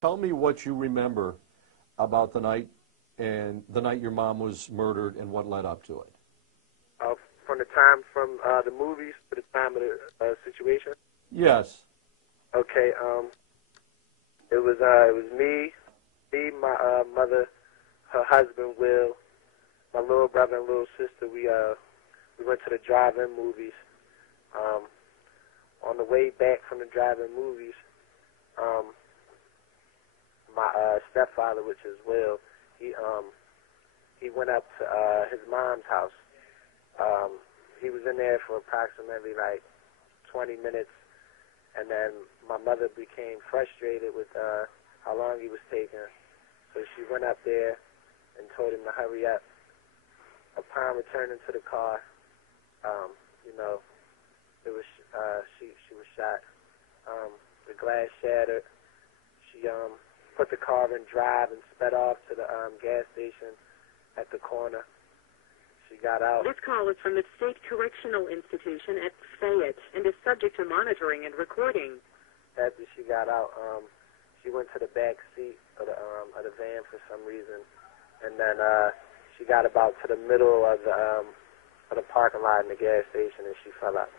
Tell me what you remember about the night and the night your mom was murdered and what led up to it. From the time from the movies to the time of the situation? Yes. Okay, it was me, my mother, her husband Will, my little brother and little sister. We went to the drive-in movies. On the way back from the drive-in movies, my stepfather, which is Will, he went up to his mom's house. He was in there for approximately like 20 minutes, and then my mother became frustrated with how long he was taking, so she went up there and told him to hurry up. Upon returning to the car, it was she was shot. The glass shattered. She put the car in drive and sped off to the gas station at the corner. She got out. This call is from the State Correctional Institution at Fayette and is subject to monitoring and recording. After she got out, she went to the back seat of the van for some reason, and then she got about to the middle of the parking lot in the gas station, and she fell out.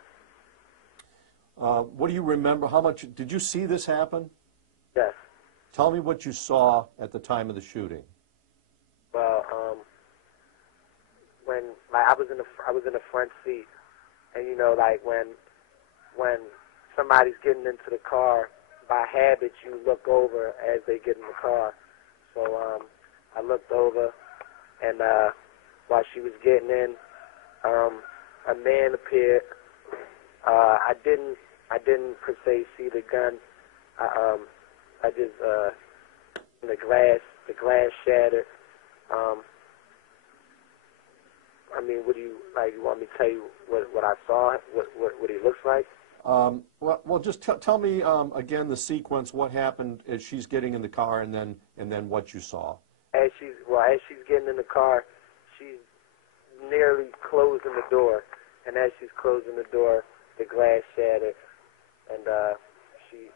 What do you remember? How much did you see this happen? Yes. Tell me what you saw at the time of the shooting. Well, when I was in the front seat, and when somebody's getting into the car, by habit you look over as they get in the car. So I looked over, and while she was getting in, a man appeared. I didn't per se see the gun. I just the glass shattered. I mean, what do you like? You want me to tell you what I saw? What he looks like? Well, just tell me again the sequence. What happened as she's getting in the car, and then what you saw. As she's getting in the car, she's nearly closing the door, and as she's closing the door, the glass shattered, and she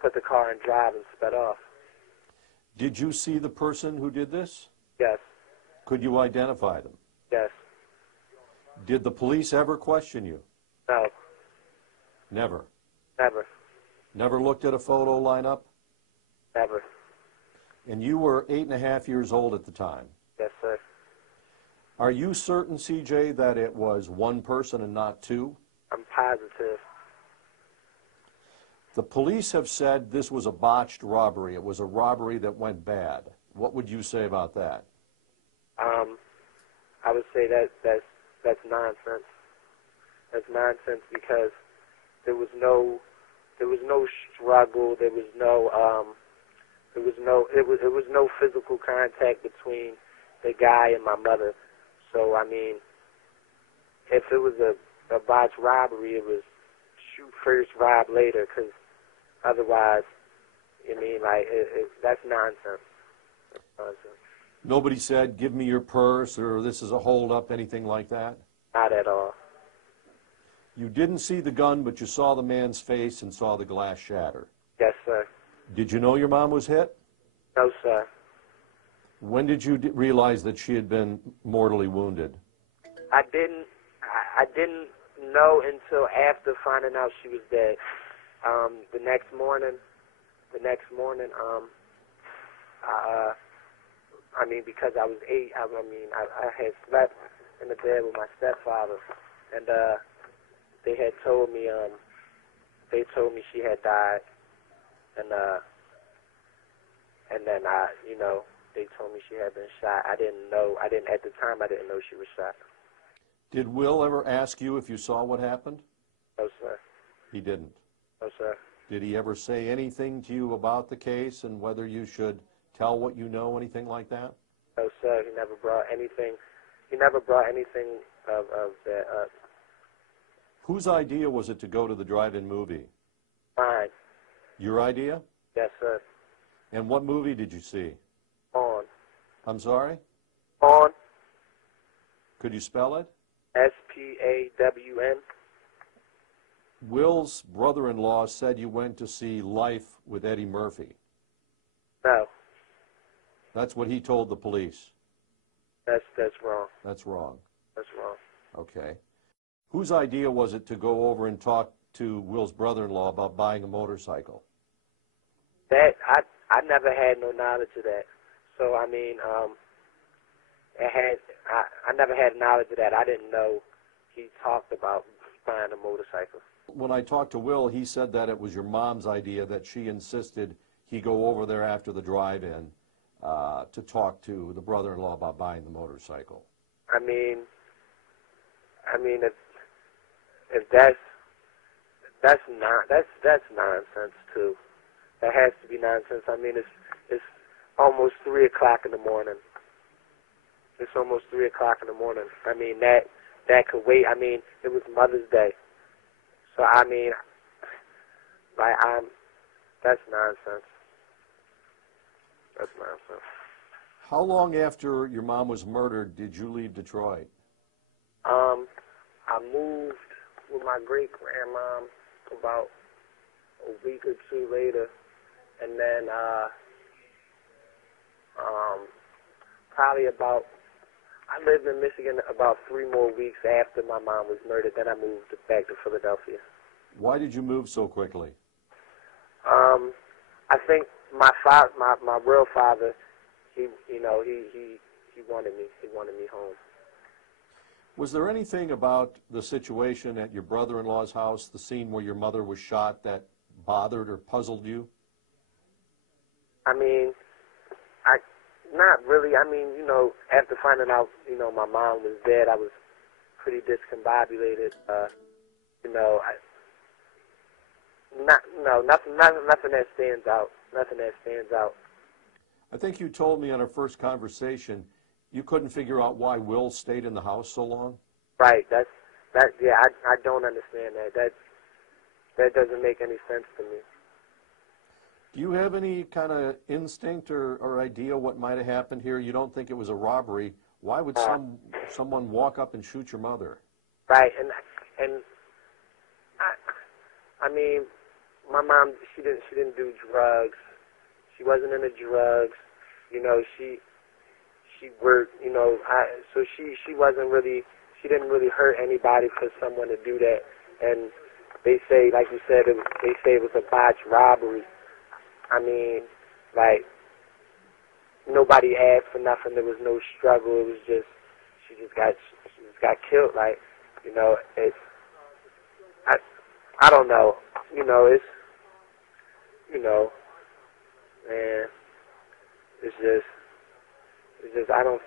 put the car in drive and sped off. Did you see the person who did this? Yes. Could you identify them? Yes. Did the police ever question you? No. Never? Never. Never looked at a photo lineup? Never. And you were 8.5 years old at the time? Yes, sir. Are you certain, CJ, that it was one person and not two? I'm positive. The police have said this was a botched robbery. It was a robbery that went bad. What would you say about that? I would say that's nonsense. That's nonsense because there was no struggle. There was no physical contact between the guy and my mother. So I mean, if it was a botched robbery, it was shoot first, rob later. Because otherwise, that's nonsense. That's nonsense. Nobody said, "Give me your purse," or "This is a hold-up," anything like that? Not at all. You didn't see the gun, but you saw the man's face and saw the glass shatter. Yes, sir. Did you know your mom was hit? No, sir. When did you realize that she had been mortally wounded? I didn't know until after finding out she was dead. The next morning, because I was 8, I had slept in the bed with my stepfather, and they had told me she had died, and then they told me she had been shot. At the time I didn't know she was shot. Did Will ever ask you if you saw what happened? No, sir. He didn't? No, sir. Did he ever say anything to you about the case and whether you should tell what you know, anything like that? No, sir. He never brought anything of that up. Whose idea was it to go to the drive-in movie? Mine. Your idea? Yes, sir. And what movie did you see? On. I'm sorry? On. Could you spell it? S-P-A-W-N. Will's brother-in-law said you went to see Life with Eddie Murphy. No, That's what he told the police. that's wrong. That's wrong. That's wrong. Okay. Whose idea was it to go over and talk to Will's brother-in-law about buying a motorcycle? That I never had no knowledge of that. So I mean, I never had knowledge of that. I didn't know he talked about buying a motorcycle. When I talked to Will, he said that it was your mom's idea, that she insisted he go over there after the drive-in to talk to the brother-in-law about buying the motorcycle. I mean, if that's nonsense too. That has to be nonsense. I mean, it's almost 3 o'clock in the morning. It's almost 3 o'clock in the morning. I mean, that could wait. I mean, it was Mother's Day. So, I mean, that's nonsense. That's nonsense. How long after your mom was murdered did you leave Detroit? I moved with my great-grandmom about a week or two later, and then I lived in Michigan about 3 more weeks after my mom was murdered. Then I moved back to Philadelphia. Why did you move so quickly? I think my real father, he wanted me. He wanted me home. Was there anything about the situation at your brother-in-law's house, the scene where your mother was shot, that bothered or puzzled you? I mean, not really. I mean, after finding out, my mom was dead, I was pretty discombobulated. Nothing that stands out. Nothing that stands out. I think you told me on our first conversation you couldn't figure out why Will stayed in the house so long. Right. Yeah. I don't understand that. That doesn't make any sense to me. Do you have any kind of instinct or idea what might have happened here? You don't think it was a robbery. Why would someone walk up and shoot your mother? Right. And I mean, my mom, she didn't do drugs. She wasn't into drugs. She worked, so she wasn't really, she didn't really hurt anybody for someone to do that. And they say, like you said, they say it was a botched robbery. I mean, like, nobody asked for nothing. There was no struggle. It was just, she just got killed. Like, it's, I don't know. It's, man, it's just, I don't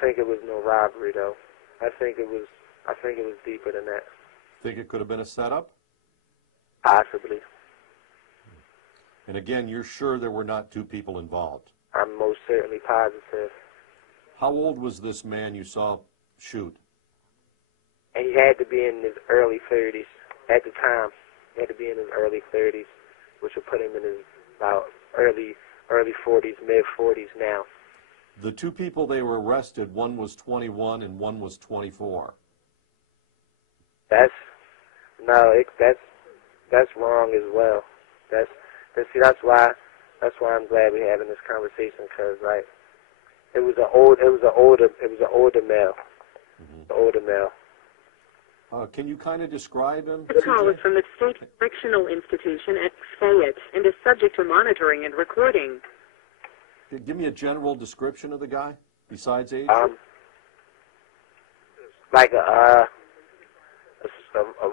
think it was no robbery though. I think it was deeper than that. Think it could have been a setup? Possibly. And again, you're sure there were not 2 people involved? I'm most certainly positive. How old was this man you saw shoot? And he had to be in his early 30s at the time. He had to be in his early 30s, which would put him in his about early 40s, mid 40s now. The 2 people they were arrested, one was 21 and one was 24. That's wrong as well. That's why I'm glad we're having this conversation, because like it was an older male. Mm-hmm. An older male. Can you kind of describe him? The call is from the State Correctional Institution at Fayette and is subject to monitoring and recording. Give me a general description of the guy, besides age. Like a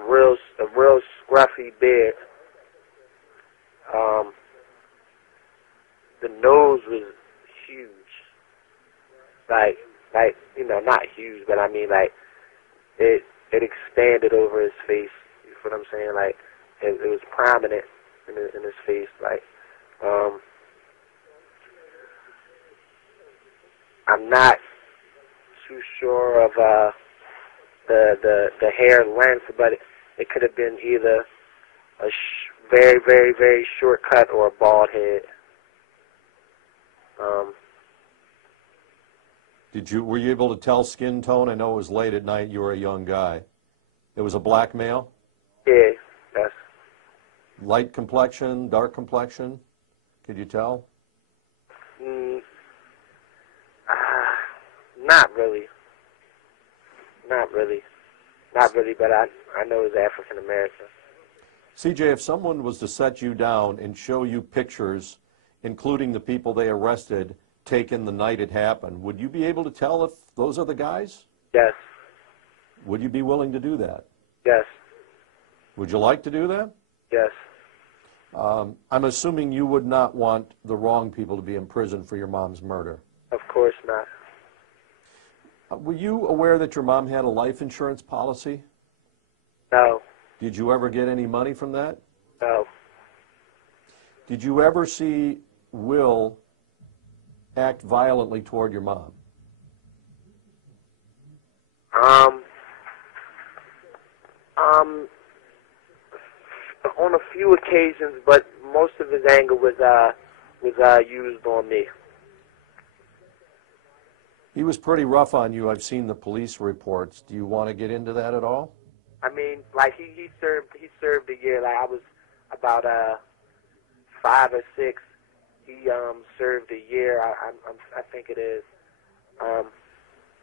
real scruffy beard. The nose was huge. Like not huge, but I mean like it expanded over his face. You know what I'm saying? Like it was prominent in his face. Like I'm not too sure of the hair length, but it could have been either a very, very, very short cut or a bald head. Were you able to tell skin tone? I know it was late at night. You were a young guy. It was a black male? Yeah, yes. Light complexion, dark complexion? Could you tell? Not really. Not really. Not really, but I know he's African American. CJ, if someone was to set you down and show you pictures, including the people they arrested, taken the night it happened, would you be able to tell if those are the guys? Yes. Would you be willing to do that? Yes. Would you like to do that? Yes. I'm assuming you would not want the wrong people to be in prison for your mom's murder. Of course not. Were you aware that your mom had a life insurance policy? No. Did you ever get any money from that? No. Did you ever see Will act violently toward your mom? On a few occasions, but most of his anger was used on me. He was pretty rough on you. I've seen the police reports. Do you want to get into that at all? I mean, like he served a year. Like I was about 5 or 6. He served a year. I think it is.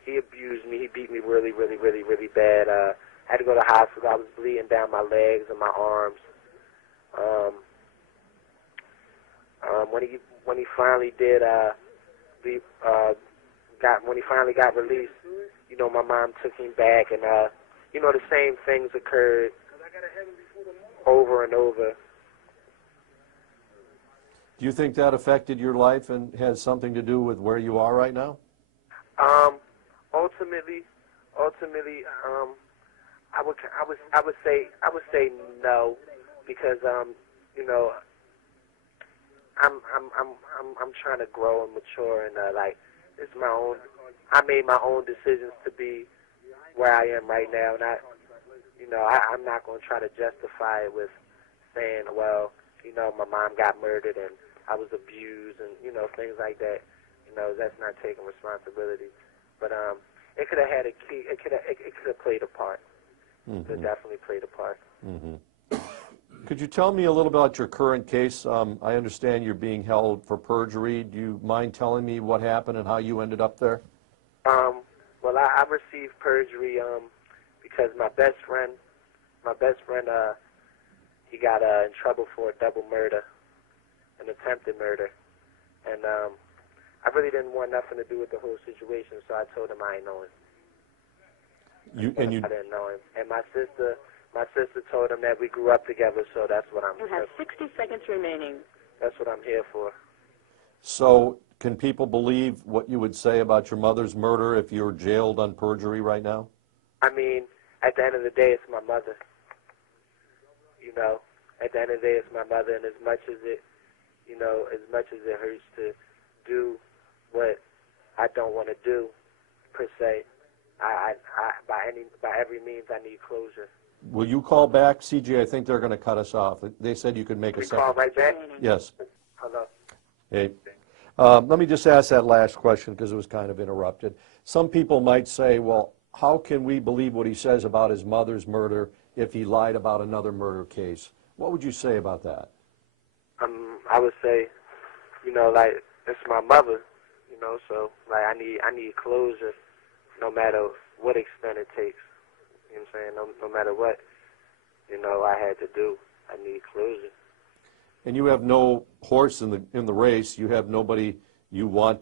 He abused me. He beat me really, really, really, really bad. I had to go to the hospital. I was bleeding down my legs and my arms. When he finally did when he finally got released, you know, my mom took him back, and you know, the same things occurred over and over. Do you think that affected your life and has something to do with where you are right now? Ultimately, I would say no, because you know, I'm trying to grow and mature, and like it's my own. I made my own decisions to be where I am right now, and I'm not going to try to justify it with saying, well, you know, my mom got murdered and I was abused, and you know, things like that. You know, that's not taking responsibility. But it could have had a key. It could have played a part. It could have definitely played a part. Could you tell me a little about your current case? I understand you're being held for perjury. Do you mind telling me what happened and how you ended up there? Well, I received perjury because my best friend, he got in trouble for a double murder, an attempted murder, and I really didn't want nothing to do with the whole situation, so I told him I ain't know him. I didn't know him, and my sister told him that we grew up together, so that's what I'm. You have 60 seconds remaining. That's what I'm here for. So, can people believe what you would say about your mother's murder if you're jailed on perjury right now? I mean, at the end of the day, it's my mother. You know, at the end of the day, it's my mother, and as much as it hurts to do what I don't want to do, per se, by every means, I need closure. Will you call back? CJ, I think they're going to cut us off. They said you could make a second. Call right back? Yes. Hello. Hey. Let me just ask that last question because it was kind of interrupted. Some people might say, well, how can we believe what he says about his mother's murder if he lied about another murder case? What would you say about that? I would say, you know, like, it's my mother, you know, so, like, I need closure no matter what extent it takes. You know what I'm saying? No matter what, you know, I had to do, I need closure. And you have no horse in the race. You have nobody you want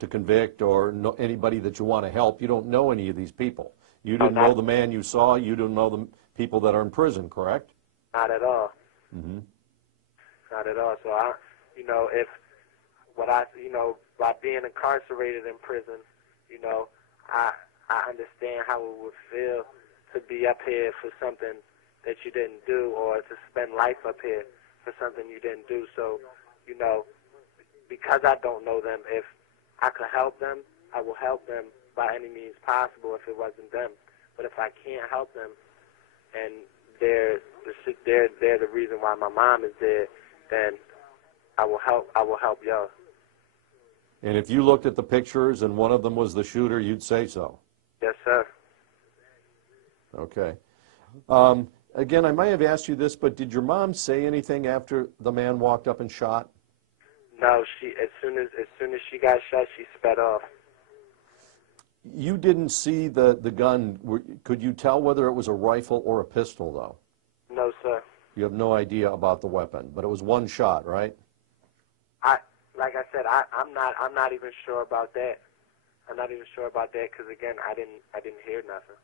to convict or anybody that you want to help. You don't know any of these people. You didn't know the man you saw. You don't know the people that are in prison, correct? Not at all. Mm-hmm. Not at all. So by being incarcerated in prison, you know, I understand how it would feel to be up here for something that you didn't do, or to spend life up here for something you didn't do. So, you know, because I don't know them, if I could help them, I will help them by any means possible if it wasn't them. But if I can't help them, and they're the reason why my mom is dead, then I will help y'all. And if you looked at the pictures and one of them was the shooter, you'd say so? Yes, sir. Okay. Again, I might have asked you this, but did your mom say anything after the man walked up and shot? No, as soon as she got shot, she sped off. You didn't see the gun. Could you tell whether it was a rifle or a pistol, though? No, sir. You have no idea about the weapon, but it was one shot, right? Like I said, I'm not even sure about that. I'm not even sure about that because again, I didn't hear nothing.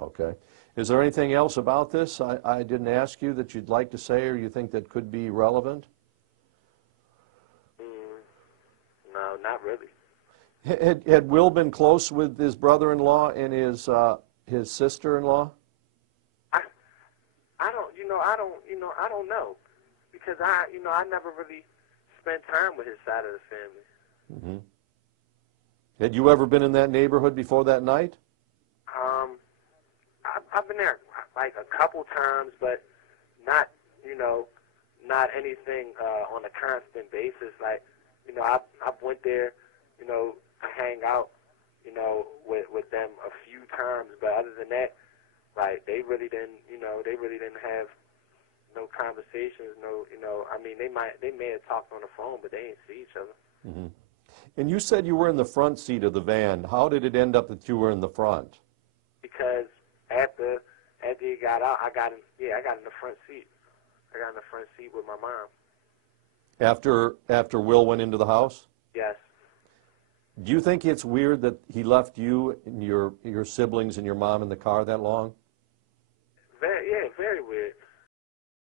Okay. Is there anything else about this I didn't ask you that you'd like to say or you think that could be relevant? No, not really. Had Will been close with his brother-in-law and his sister-in-law? I don't know because I never really spent time with his side of the family. Mm-hmm. Had you ever been in that neighborhood before that night? I've been there like a couple times, but not anything on a constant basis. Like, I went there, to hang out, with them a few times, but other than that, like they really didn't have no conversations, I mean, they may have talked on the phone, but they didn't see each other. Mm-hmm. And you said you were in the front seat of the van. How did it end up that you were in the front? Because after he got out, I got in the front seat. I got in the front seat with my mom. After Will went into the house? Yes. Do you think it's weird that he left you and your siblings and your mom in the car that long?